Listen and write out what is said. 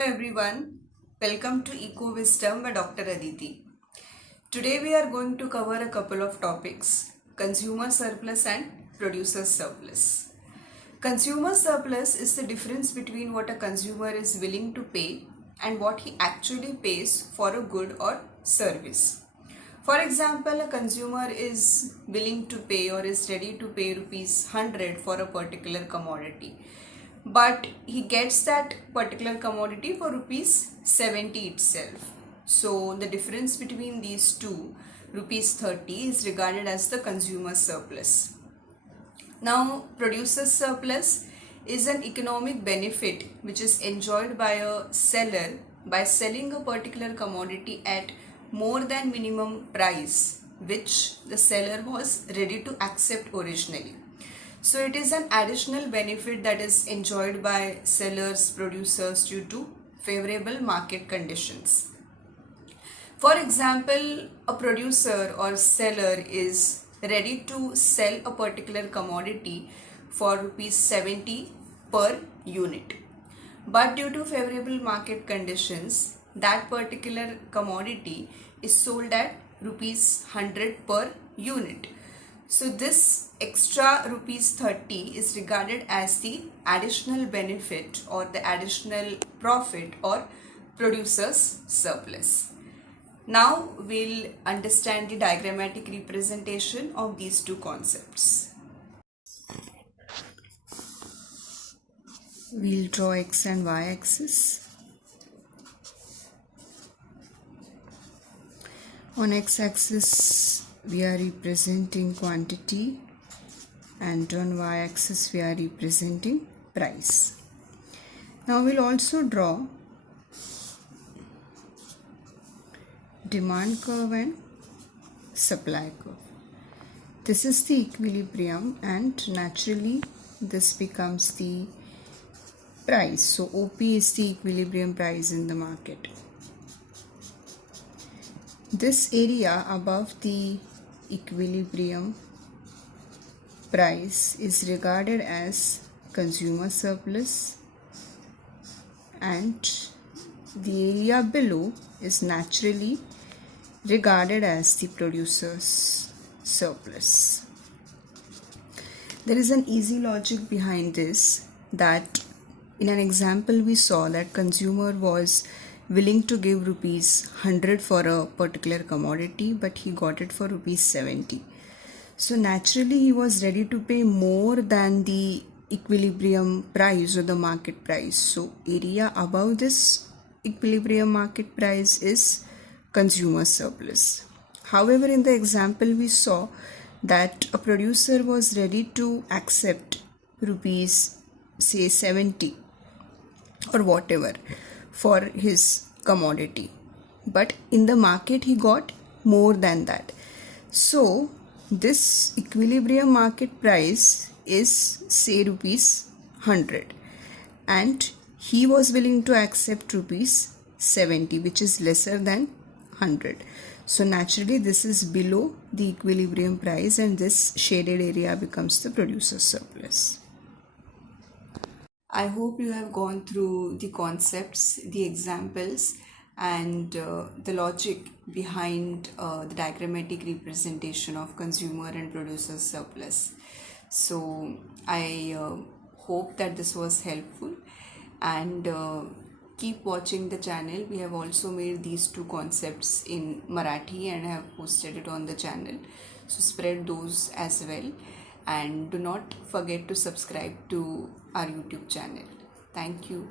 Hello everyone, welcome to Eco Wisdom by Dr. Aditi. Today we are going to cover a couple of topics: consumer surplus and producer surplus. Consumer surplus is the difference between what a consumer is willing to pay and what he actually pays for a good or service. For example, a consumer is willing to pay or is ready to pay rupees 100 for a particular commodity, but he gets that particular commodity for rupees 70 itself. So the difference between these two, rupees 30, is regarded as the consumer surplus. Now, producer surplus is an economic benefit which is enjoyed by a seller by selling a particular commodity at more than minimum price which the seller was ready to accept originally. So it is an additional benefit that is enjoyed by sellers, producers due to favorable market conditions. For example, a producer or seller is ready to sell a particular commodity for rupees 70 per unit. But due to favorable market conditions, that particular commodity is sold at rupees 100 per unit. So this extra rupees 30 is regarded as the additional benefit or the additional profit or producer's surplus. Now we'll understand the diagrammatic representation of these two concepts. We'll draw x and y axis. On x axis we are representing quantity and on y axis we are representing price. Now we'll also draw demand curve and supply curve. This is the equilibrium and naturally this becomes the price. So OP is the equilibrium price in the market. This area above the equilibrium price is regarded as consumer surplus and the area below is naturally regarded as the producer's surplus. There is an easy logic behind this, that in an example we saw that consumer was willing to give rupees 100 for a particular commodity, but he got it for rupees 70. So naturally he was ready to pay more than the equilibrium price or the market price. So area above this equilibrium market price is consumer surplus. However, in the example we saw that a producer was ready to accept rupees say 70 or whatever for his commodity, but in the market he got more than that. So this equilibrium market price is say rupees 100 and he was willing to accept rupees 70, which is lesser than 100. So naturally this is below the equilibrium price and this shaded area becomes the producer's surplus. I hope you have gone through the concepts, the examples and the logic behind the diagrammatic representation of consumer and producer's surplus. So I hope that this was helpful and keep watching the channel. We have also made these two concepts in Marathi and have posted it on the channel. So spread those as well. And do not forget to subscribe to our YouTube channel. Thank you.